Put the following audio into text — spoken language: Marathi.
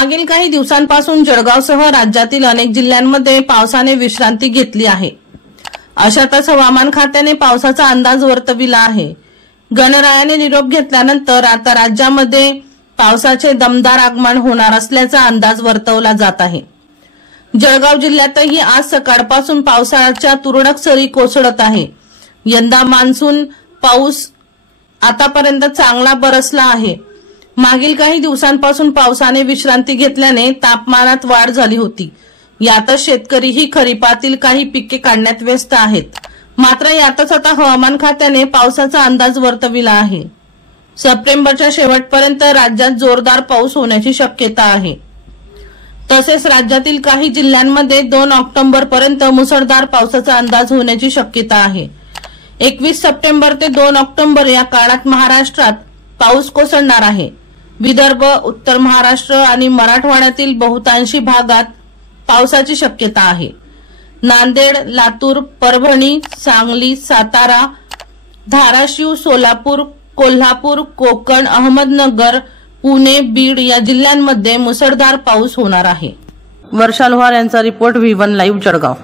मागील काही दिवसांपासून जळगावसह राज्यातील अनेक जिल्ह्यांमध्ये पावसाने विश्रांती घेतली आहे। अशातच हवामान खात्याने पावसाचा अंदाज वर्तविला आहे। गणरायाने निरोप घेतल्यानंतर आता राज्यामध्ये पावसाचे दमदार आगमन होणार असल्याचा अंदाज वर्तवला जात आहे। जळगाव जिल्ह्यातही आज सकाळपासून पावसाच्या तुरळक सरी कोसळत आहे। यंदा मान्सून पाऊस आतापर्यंत चांगला बरसला आहे। मागील काही दिवसांपासून पावसाने विश्रांती घेतल्याने तापमानात वाढ झाली होती। यातच शेतकरीही खरीपातील काही पिके काढण्यात व्यस्त आहेत। मात्र यातच आता हवामान खात्याने पावसाचा अंदाज वर्तविला आहे। सप्टेंबरच्या शेवटपर्यंत राज्यात जोरदार पाऊस होण्याची शक्यता आहे। तसेच राज्यातील काही जिल्ह्यांमध्ये 2 ऑक्टोबर पर्यंत मुसळधार पावसाचा अंदाज होण्याची शक्यता आहे। 21 सप्टेंबर ते 2 ऑक्टोबर या काळात महाराष्ट्रात पाऊस कोसळणार आहे। विदर्भ, उत्तर महाराष्ट्र आणि मराठवाड्यातील बहुतांशी भागात पावसाची शक्यता आहे। नांदेड, लातूर, परभणी, सांगली, सातारा, धाराशिव, सोलापूर, कोल्हापूर, कोकण, अहमदनगर, पुणे, बीड या जिल्ह्यांमध्ये मुसळधार पाऊस होणार आहे। वर्षा लोहार यांचा रिपोर्ट V1 लाईव्ह जळगाव।